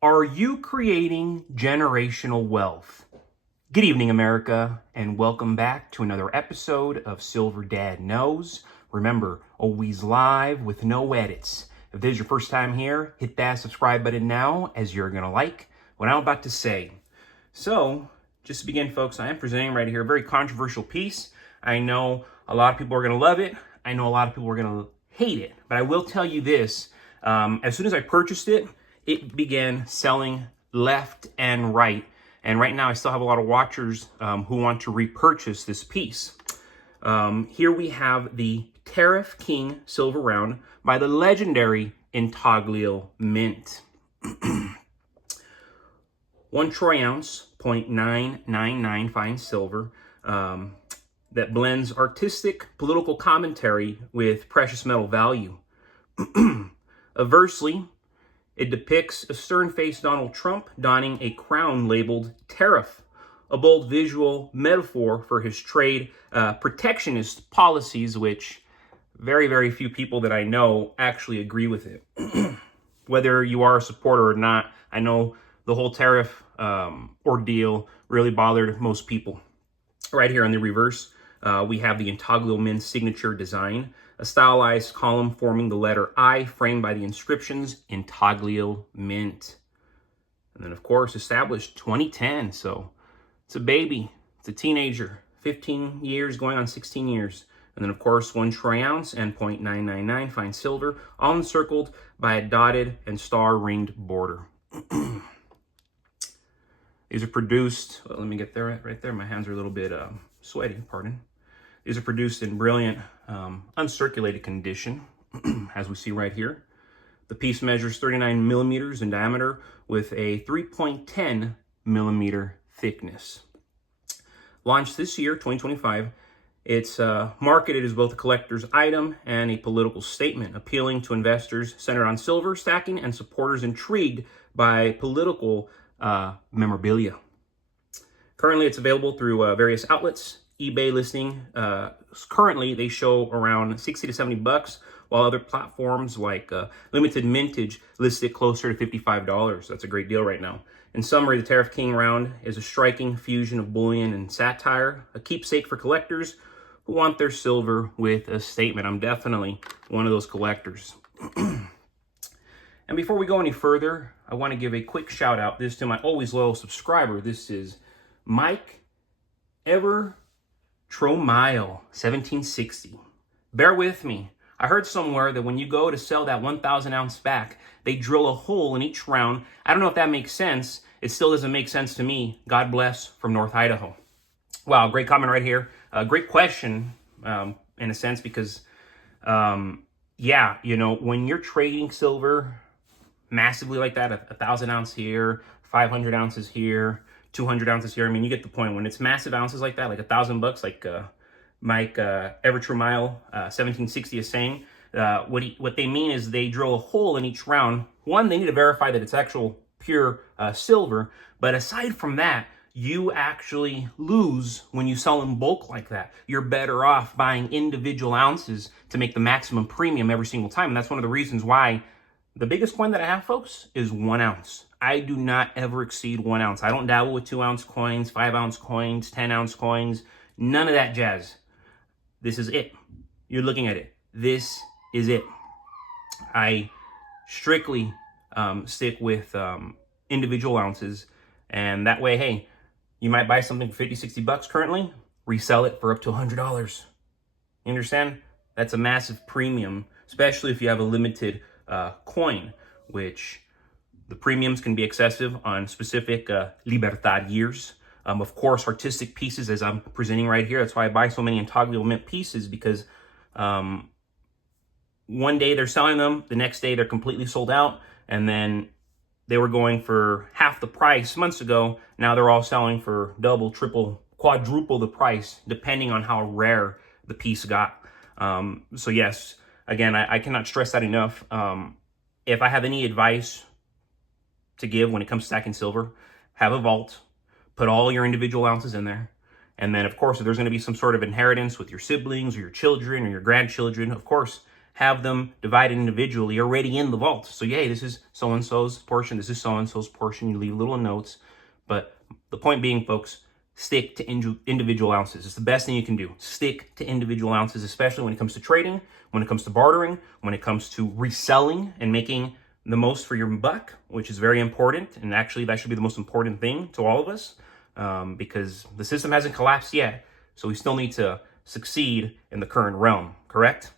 Are you creating generational wealth? Good evening, America, and welcome back to another episode of Silver Dad Knows. Remember, always live with no edits. If this is your first time here, hit that subscribe button now, as you're going to like what I'm about to say. So, just to begin, folks, I am presenting right here a very controversial piece. I know a lot of people are going to love it. I know a lot of people are going to hate it. But I will tell you this. As soon as I purchased it, it began selling left and right. And right now I still have a lot of watchers who want to repurchase this piece. Here we have the Tariff King silver round by the legendary Intaglio Mint. 1 troy ounce, 0.999 fine silver, that blends artistic political commentary with precious metal value. Aversely, it depicts a stern-faced Donald Trump donning a crown labeled tariff, a bold visual metaphor for his trade protectionist policies, which very, very few people that I know actually agree with it. Whether you are a supporter or not, I know the whole tariff ordeal really bothered most people. Right here on the reverse, we have the Intaglio Mint signature design, a stylized column forming the letter I framed by the inscriptions Intaglio Mint. And then, of course, established 2010, so it's a baby, it's a teenager, 15 years going on 16 years. And then, of course, 1 troy ounce and 0.999 fine silver, all encircled by a dotted and star-ringed border. These are produced, well, let me get there, right there, my hands are a little bit sweaty, pardon. These are produced in brilliant, uncirculated condition, as we see right here. The piece measures 39 millimeters in diameter with a 3.10 millimeter thickness. Launched this year, 2025, it's marketed as both a collector's item and a political statement, appealing to investors centered on silver stacking and supporters intrigued by political memorabilia. Currently, it's available through various outlets. eBay listing, currently they show around 60 to 70 bucks, while other platforms like Limited Mintage list it closer to $55. That's a great deal right now. In summary, the Tariff King round is a striking fusion of bullion and satire, a keepsake for collectors who want their silver with a statement. I'm definitely one of those collectors. And before we go any further, I want to give a quick shout out this to my always loyal subscriber. This is Mike Tromile 1760. Bear with me. I heard somewhere that when you go to sell that 1,000 ounce back, they drill a hole in each round. I don't know if that makes sense. It still doesn't make sense to me. God bless from North Idaho. Wow, great comment right here. Great question in a sense because, yeah, you know, when you're trading silver massively like that, 1,000 ounce here, 500 ounces here, 200 ounces here. I mean, you get the point. When it's massive ounces like that, like $1,000, like Mike Tromile 1760 is saying, what they mean is they drill a hole in each round. One, they need to verify that it's actual pure silver. But aside from that, you actually lose when you sell in bulk like that. You're better off buying individual ounces to make the maximum premium every single time. And that's one of the reasons why the biggest coin that I have, folks, is 1 ounce. I do not ever exceed 1 ounce. I don't dabble with 2 ounce coins, 5 ounce coins, 10 ounce coins, none of that jazz. This is it. You're looking at it. This is it. I strictly stick with individual ounces. And that way, hey, you might buy something for 50, 60 bucks currently, resell it for up to $100. You understand? That's a massive premium, especially if you have a limited coin, which the premiums can be excessive on specific Libertad years. Of course, artistic pieces, as I'm presenting right here. That's why I buy so many Intaglio Mint pieces, because one day they're selling them, the next day they're completely sold out, and then they were going for half the price months ago. Now they're all selling for double, triple, quadruple the price, depending on how rare the piece got. So yes, again, I cannot stress that enough. If I have any advice to give when it comes to stacking silver, have a vault, put all your individual ounces in there. And then, of course, if there's going to be some sort of inheritance with your siblings or your children or your grandchildren, of course, have them divided individually already in the vault. So, yay, this is so-and-so's portion, this is so-and-so's portion. You leave little notes. But the point being, folks, stick to individual ounces. It's the best thing you can do. Stick to individual ounces, especially when it comes to trading, when it comes to bartering, when it comes to reselling and making the most for your buck, which is very important. And actually, that should be the most important thing to all of us, because the system hasn't collapsed yet. So we still need to succeed in the current realm, correct?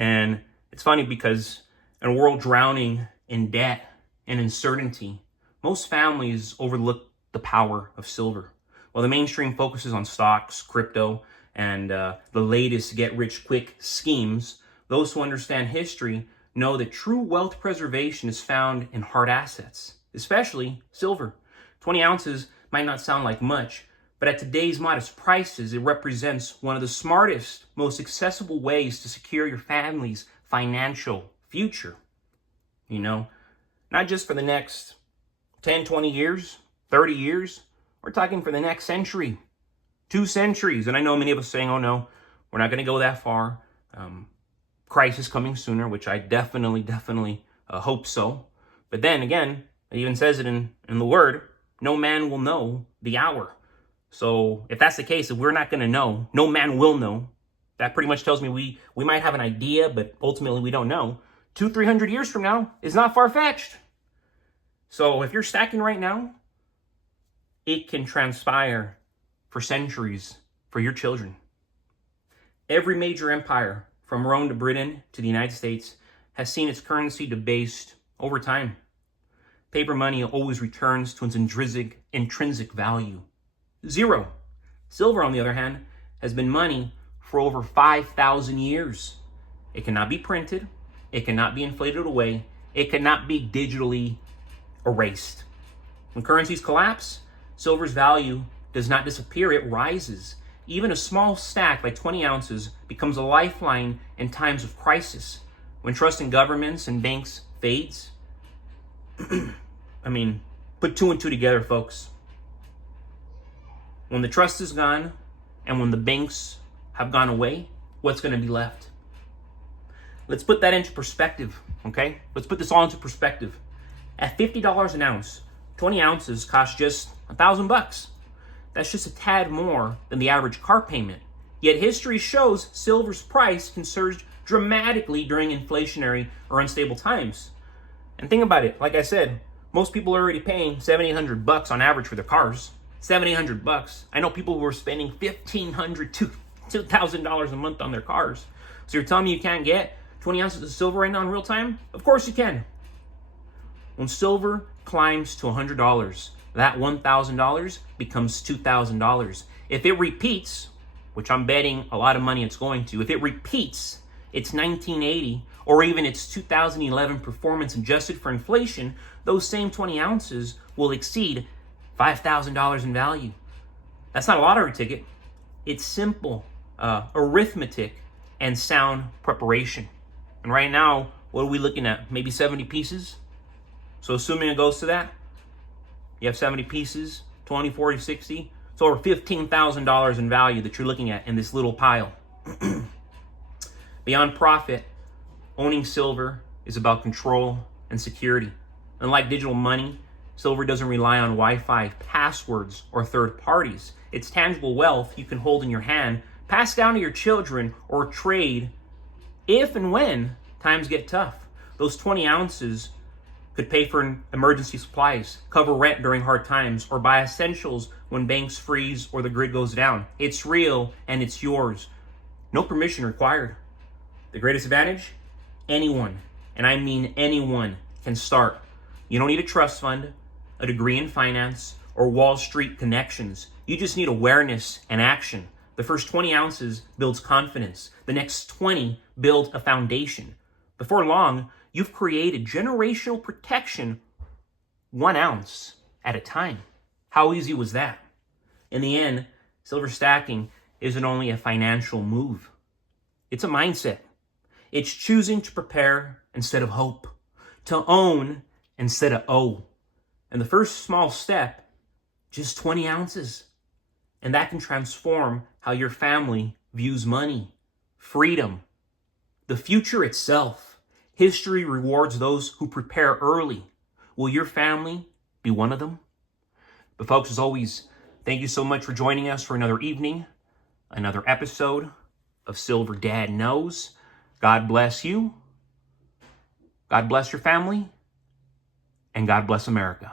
And it's funny because in a world drowning in debt and uncertainty, most families overlook the power of silver. While the mainstream focuses on stocks, crypto, and the latest get-rich-quick schemes, those who understand history know that true wealth preservation is found in hard assets, especially silver. 20 ounces might not sound like much, but at today's modest prices, it represents one of the smartest, most accessible ways to secure your family's financial future. You know, not just for the next 10, 20 years, 30 years. We're talking for the next century, 2 centuries. And I know many of us saying, oh no, we're not going to go that far. Crisis coming sooner, which I definitely hope so. But then again, it even says it in the word, no man will know the hour. So if that's the case, if we're not going to know, no man will know, that pretty much tells me we might have an idea, but ultimately we don't know. 200-300 years from now is not far-fetched. So if you're stacking right now, it can transpire for centuries for your children. Every major empire, from Rome to Britain to the United States, has seen its currency debased over time. Paper money always returns to its intrinsic value. 0. Silver, on the other hand, has been money for over 5,000 years. It cannot be printed. It cannot be inflated away. It cannot be digitally erased. When currencies collapse, silver's value does not disappear, it rises. Even a small stack like 20 ounces becomes a lifeline in times of crisis. When trust in governments and banks fades, put 2 and 2 together, folks. When the trust is gone and when the banks have gone away, what's going to be left? Let's put that into perspective, okay? Let's put this all into perspective. At $50 an ounce, 20 ounces cost just $1,000. That's just a tad more than the average car payment. Yet history shows silver's price can surge dramatically during inflationary or unstable times. And think about it, like I said, most people are already paying $700-800 on average for their cars. $700-800. I know people who are spending $1,500 to $2,000 a month on their cars. So you're telling me you can't get 20 ounces of silver right now in real time? Of course you can. When silver climbs to $100, that $1,000 becomes $2,000. If it repeats, which I'm betting a lot of money it's going to, if it repeats its 1980 or even its 2011 performance adjusted for inflation, those same 20 ounces will exceed $5,000 in value. That's not a lottery ticket. It's simple arithmetic and sound preparation. And right now, what are we looking at? Maybe 70 pieces? So assuming it goes to that, you have 70 pieces, 20, 40, 60. It's over $15,000 in value that you're looking at in this little pile. Beyond profit, owning silver is about control and security. Unlike digital money, silver doesn't rely on Wi-Fi, passwords, or third parties. It's tangible wealth you can hold in your hand, pass down to your children, or trade if and when times get tough. Those 20 ounces could pay for emergency supplies, cover rent during hard times, or buy essentials when banks freeze or the grid goes down. It's real and it's yours. No permission required. The greatest advantage? Anyone, and I mean anyone, can start. You don't need a trust fund, a degree in finance, or Wall Street connections. You just need awareness and action. The first 20 ounces builds confidence. The next 20 build a foundation. Before long, you've created generational protection 1 ounce at a time. How easy was that? In the end, silver stacking isn't only a financial move. It's a mindset. It's choosing to prepare instead of hope, to own instead of owe. And the first small step, just 20 ounces. And that can transform how your family views money, freedom, the future itself. History rewards those who prepare early. Will your family be one of them? But folks, as always, thank you so much for joining us for another evening, another episode of Silver Dad Knows. God bless you. God bless your family. And God bless America.